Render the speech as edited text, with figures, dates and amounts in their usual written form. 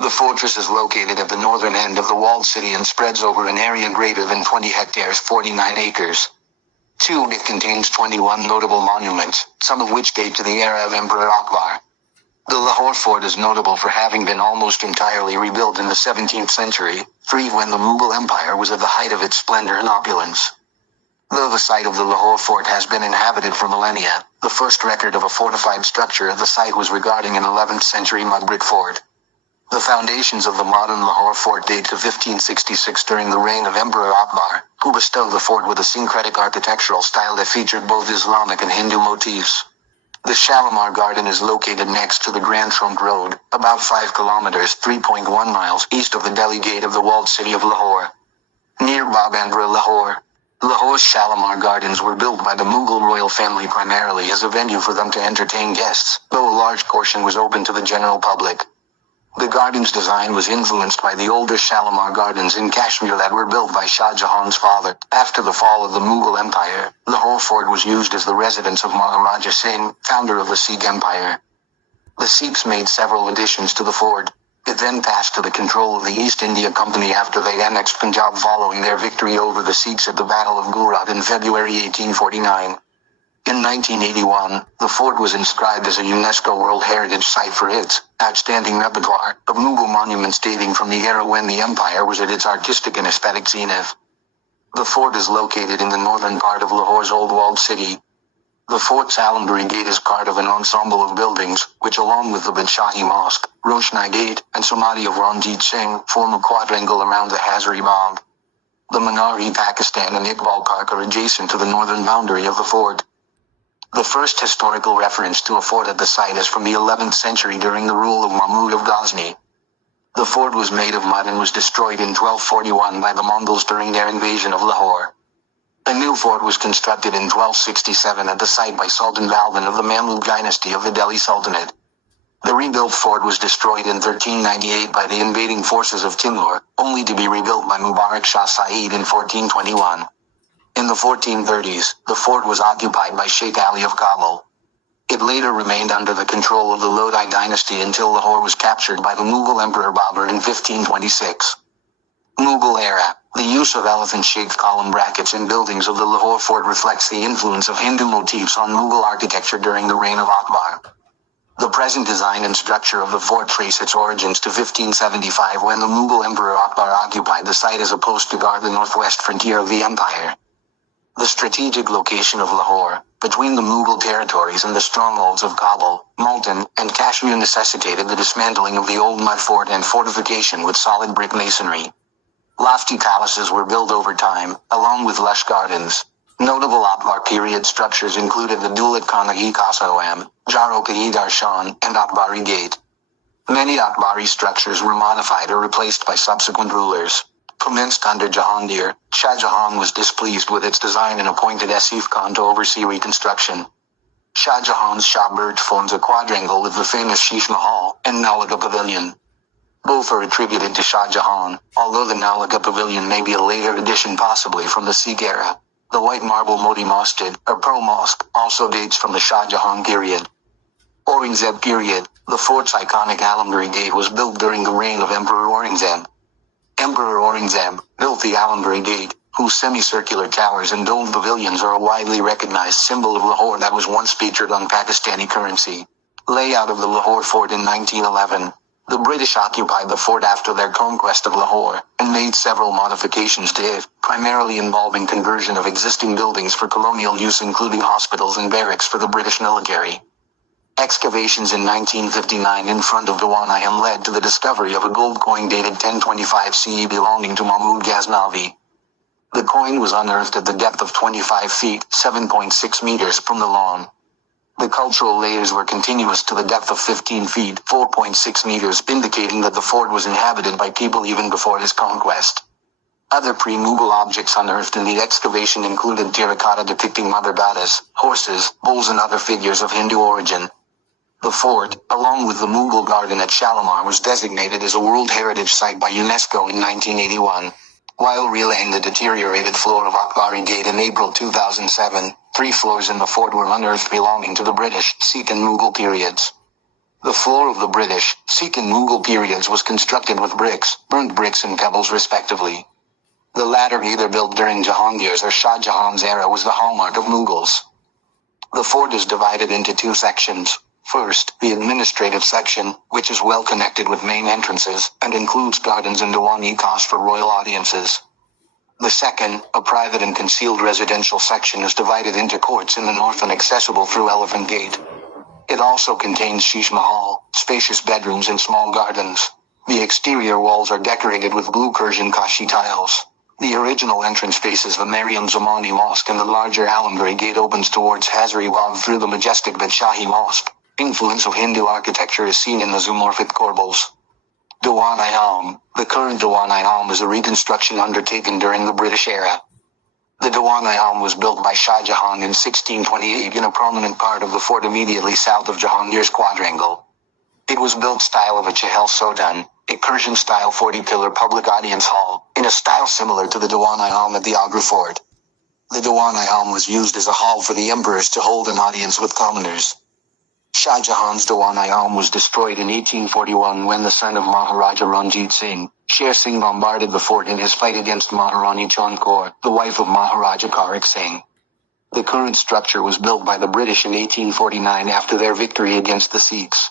The fortress is located at the northern end of the walled city and spreads over an area greater than 20 hectares 49 acres. 2. It contains 21 notable monuments, some of which date to the era of Emperor Akbar. The Lahore fort is notable for having been almost entirely rebuilt in the 17th century, 3. When the Mughal Empire was at the height of its splendor and opulence. Though the site of the Lahore fort has been inhabited for millennia, the first record of a fortified structure at the site was regarding an 11th century mud brick fort. The foundations of the modern Lahore fort date to 1566 during the reign of Emperor Akbar, who bestowed the fort with a syncretic architectural style that featured both Islamic and Hindu motifs. The Shalimar Garden is located next to the Grand Trunk Road, about 5 kilometers 3.1 miles east of the Delhi Gate of the walled city of Lahore. Near Babandra, Lahore. Lahore's Shalimar Gardens were built by the Mughal royal family primarily as a venue for them to entertain guests, though a large portion was open to the general public. The garden's design was influenced by the older Shalimar Gardens in Kashmir that were built by Shah Jahan's father. After the fall of the Mughal Empire, Lahore fort was used as the residence of Maharaja Singh, founder of the Sikh Empire. The Sikhs made several additions to the fort. It then passed to the control of the East India Company after they annexed Punjab following their victory over the Sikhs at the Battle of Gujrat in February 1849. In 1981, the fort was inscribed as a UNESCO World Heritage Site for its outstanding repertoire of Mughal monuments dating from the era when the empire was at its artistic and aesthetic zenith. The fort is located in the northern part of Lahore's old walled city. The fort's Alambari Gate is part of an ensemble of buildings, which along with the Badshahi Mosque, Roshnai Gate, and Samadhi of Ranjit Singh, form a quadrangle around the Hazari Bagh. The Minar-e-Pakistan and Iqbal Park are adjacent to the northern boundary of the fort. The first historical reference to a fort at the site is from the 11th century during the rule of Mahmud of Ghazni. The fort was made of mud and was destroyed in 1241 by the Mongols during their invasion of Lahore. A new fort was constructed in 1267 at the site by Sultan Balban of the Mamluk dynasty of the Delhi Sultanate. The rebuilt fort was destroyed in 1398 by the invading forces of Timur, only to be rebuilt by Mubarak Shah Saeed in 1421. In the 1430s, the fort was occupied by Sheikh Ali of Kabul. It later remained under the control of the Lodi dynasty until Lahore was captured by the Mughal Emperor Babur in 1526. Mughal era. The use of elephant-shaped column brackets in buildings of the Lahore fort reflects the influence of Hindu motifs on Mughal architecture during the reign of Akbar. The present design and structure of the fort trace its origins to 1575 when the Mughal Emperor Akbar occupied the site as a post to guard the northwest frontier of the empire. The strategic location of Lahore, between the Mughal territories and the strongholds of Kabul, Multan, and Kashmir necessitated the dismantling of the old mud fort and fortification with solid brick masonry. Lofty palaces were built over time, along with lush gardens. Notable Akbar period structures included the Daulat Khana-e-Qasoam, Jaro-e Darshan, and Akbari Gate. Many Akbari structures were modified or replaced by subsequent rulers. Commenced under Jahangir, Shah Jahan was displeased with its design and appointed Asif Khan to oversee reconstruction. Shah Jahan's Shah Burj forms a quadrangle with the famous Sheesh Mahal and Nalika Pavilion. Both are attributed to Shah Jahan, although the Nalika Pavilion may be a later addition possibly from the Sikh era. The white marble Moti Masjid, or Pearl Mosque, also dates from the Shah Jahan period. Aurangzeb period. The fort's iconic Alambari Gate was built during the reign of Emperor Aurangzeb. Emperor Aurangzeb built the Alambari Gate, whose semicircular towers and domed pavilions are a widely recognized symbol of Lahore that was once featured on Pakistani currency. Layout of the Lahore fort in 1911. The British occupied the fort after their conquest of Lahore, and made several modifications to it, primarily involving conversion of existing buildings for colonial use including hospitals and barracks for the British military. Excavations in 1959 in front of Diwan-i-Am led to the discovery of a gold coin dated 1025 CE belonging to Mahmud Ghaznavi. The coin was unearthed at the depth of 25 feet, 7.6 meters from the lawn. The cultural layers were continuous to the depth of 15 feet, 4.6 meters, indicating that the fort was inhabited by people even before its conquest. Other pre-Mughal objects unearthed in the excavation included terracotta depicting mother goddess, horses, bulls and other figures of Hindu origin. The fort, along with the Mughal garden at Shalimar, was designated as a World Heritage Site by UNESCO in 1981. While relaying the deteriorated floor of Akbari Gate in April 2007, 3 floors in the fort were unearthed belonging to the British, Sikh and Mughal periods. The floor of the British, Sikh and Mughal periods was constructed with bricks, burnt bricks and pebbles respectively. The latter, either built during Jahangir's or Shah Jahan's era, was the hallmark of Mughals. The fort is divided into two sections. First, the administrative section, which is well connected with main entrances, and includes gardens and Diwani Khas for royal audiences. The second, a private and concealed residential section, is divided into courts in the north and accessible through Elephant Gate. It also contains Sheesh Mahal, spacious bedrooms and small gardens. The exterior walls are decorated with blue Persian Kashi tiles. The original entrance faces the Mariam Zamani Mosque, and the larger Alamgari Gate opens towards Hazari Bagh through the majestic Shahi Mosque. Influence of Hindu architecture is seen in the zoomorphic corbels. Diwan-i-Am. The current Diwan-i-Am is a reconstruction undertaken during the British era. The Diwan-i-Am was built by Shah Jahan in 1628 in a prominent part of the fort immediately south of Jahangir's quadrangle. It was built style of a Chahal Sodan, a Persian-style 40-pillar public audience hall, in a style similar to the Diwan-i-Am at the Agra fort. The Diwan-i-Am was used as a hall for the emperors to hold an audience with commoners. Shah Jahan's Diwan-i-Am was destroyed in 1841 when the son of Maharaja Ranjit Singh, Sher Singh, bombarded the fort in his fight against Maharani Chand Kaur, the wife of Maharaja Karik Singh. The current structure was built by the British in 1849 after their victory against the Sikhs.